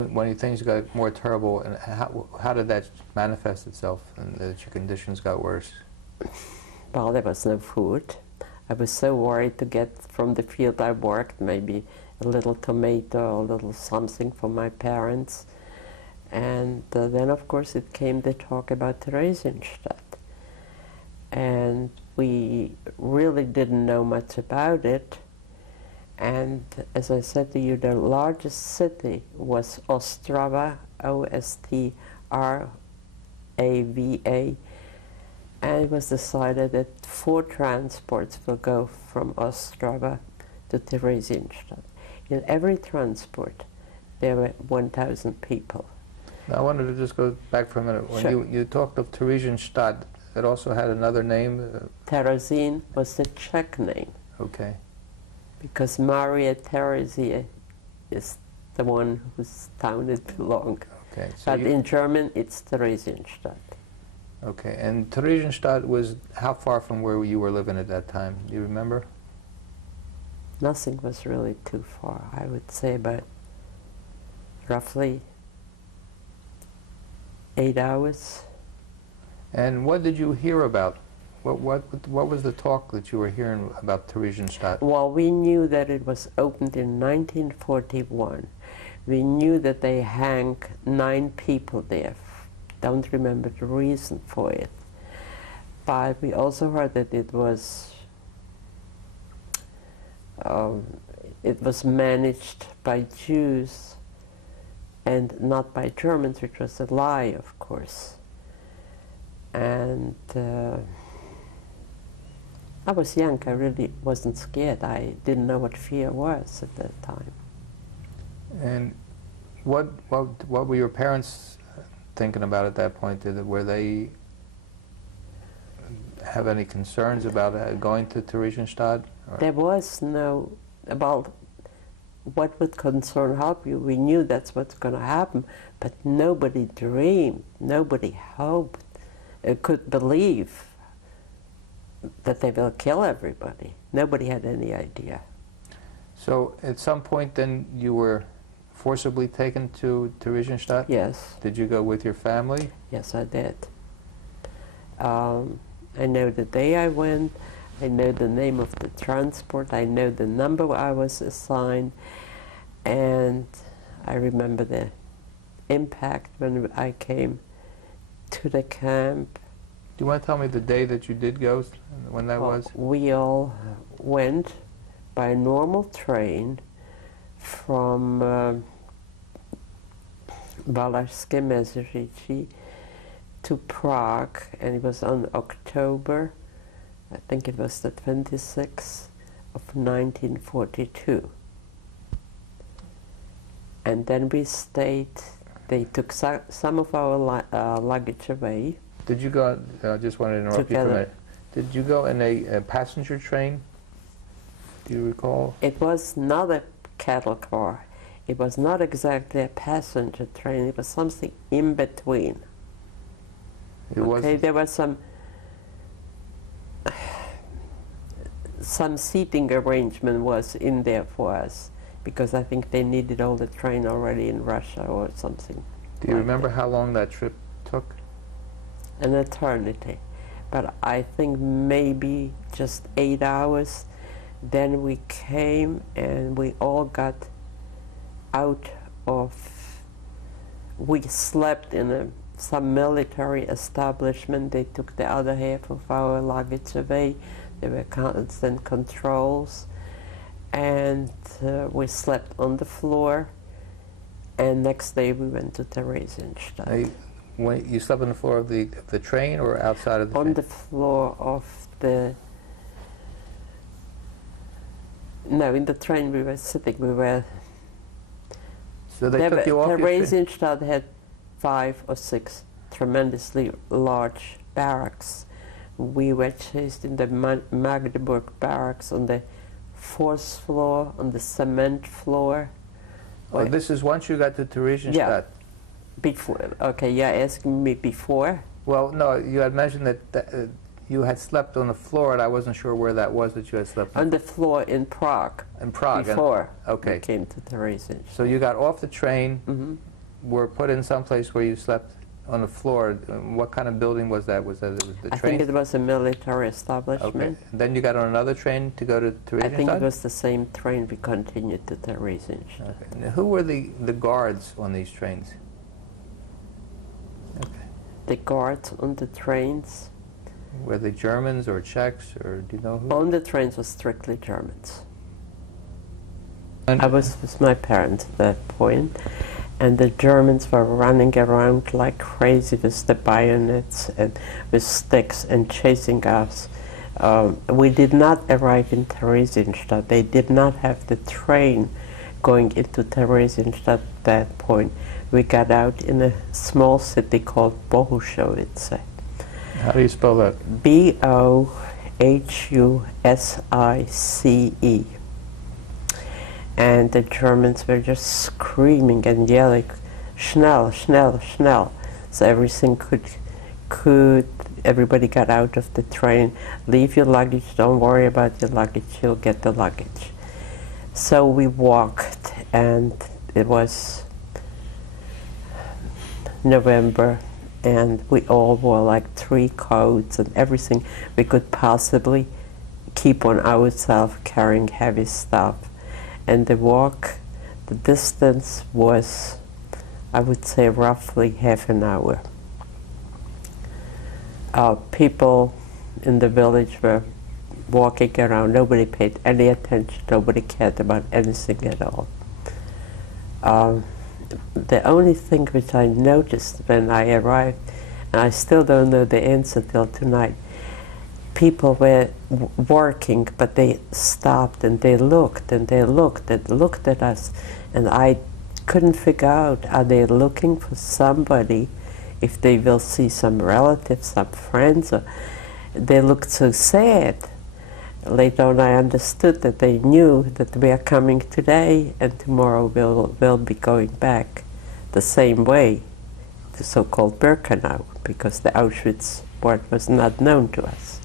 When things got more terrible, and how did that manifest itself, and that your conditions got worse? Well, there was no food. I was so worried to get from the field I worked maybe a little tomato, a little something for my parents. And then, of course, it came the talk about Theresienstadt. And we really didn't know much about it. And as I said to you, the largest city was Ostrava, O-S-T-R-A-V-A. And it was decided that 4 transports will go from Ostrava to Theresienstadt. In every transport, there were 1,000 people. Now, I wanted to just go back for a minute. When Sure. you talked of Theresienstadt, it also had another name? Terezin was the Czech name. Okay. Because Maria Theresia is the one whose town it belonged. Okay. So But in German, it's Theresienstadt. Okay. And Theresienstadt was how far from where you were living at that time? Do you remember? Nothing was really too far. I would say about roughly 8 hours. And what did you hear about? What was the talk that you were hearing about Theresienstadt? Well, we knew that it was opened in 1941. We knew that they hang 9 people there. Don't remember the reason for it. But we also heard that it was managed by Jews and not by Germans, which was a lie, of course. And I was young. I really wasn't scared. I didn't know what fear was at that time. And what were your parents thinking about at that point? Were they have any concerns about going to Theresienstadt? There was no, about what would concern help you. We knew that's what's going to happen, but nobody dreamed, nobody hoped, could believe that they will kill everybody. Nobody had any idea. So at some point then you were forcibly taken to Theresienstadt? Yes. Did you go with your family? Yes, I did. I know the day I went, I know the name of the transport, I know the number I was assigned, and I remember the impact when I came to the camp. Do you want to tell me the day that you did go, when that was? We all went by a normal train from Mährisch to Prague, and it was on October, I think it was the 26th of 1942. And then we stayed, they took some of our luggage away. Did you go, I just wanted to interrupt you for a minute. Did you go in a passenger train? Do you recall? It was not a cattle car. It was not exactly a passenger train. It was something in between. It was. Okay, there was some seating arrangement was in there for us, because I think they needed all the train already in Russia or something. Do you remember how long that trip took? An eternity. But I think maybe just 8 hours. Then we came and we all got out of, we slept in some military establishment. They took the other half of our luggage away. There were constant controls. And we slept on the floor. And next day we went to Theresienstadt. When you slept on the floor of the train or outside of the train? On the floor of the... No, in the train we were sitting. We were... So they took you off your train? Theresienstadt had 5 or 6 tremendously large barracks. We were chased in the Magdeburg barracks on the 4th floor, on the cement floor. Oh, this is once you got to Theresienstadt? Yeah. Before. Okay, you're asking me before? Well, no, you had mentioned that you had slept on the floor, and I wasn't sure where that was that you had slept On the floor in Prague. in Prague. Before Okay. we came to Theresienstadt. So you got off the train, Mm-hmm. were put in some place where you slept on the floor. What kind of building was that? Was that the I train? think it was a military Okay. establishment. And then you got on another train to go to I Theresienstadt? think it was the same train we continued to Theresienstadt. Okay. Now, who were the guards on these trains? Okay. The guards on the trains, Were they Germans or Czechs, or do you know who? on the trains were strictly Germans. And- I was with my parents at that point, and the Germans were running around like crazy with the bayonets and with sticks and chasing us. We did not arrive in Theresienstadt. They did not have the train going into Theresienstadt at that point. We got out in a small city called Bohušovice. How do you spell that? Bohusice. And the Germans were just screaming and yelling, "Schnell, schnell, schnell!" So everybody got out of the train. Leave your luggage. Don't worry about your luggage. You'll get the luggage. So we walked, and it was November, and we all wore like 3 coats and everything we could possibly keep on ourselves, carrying heavy stuff. And the walk, the distance was, I would say, roughly half an hour. People in the village were walking around. Nobody paid any attention. Nobody cared about anything at all. The only thing which I noticed when I arrived, and I still don't know the answer till tonight, people were working, but they stopped and they looked and they looked and looked at us, and I couldn't figure out, are they looking for somebody, if they will see some relatives, some friends, or they looked so sad. Later on I understood that they knew that we are coming today and tomorrow we'll be going back the same way, the so-called Birkenau, because the Auschwitz part was not known to us.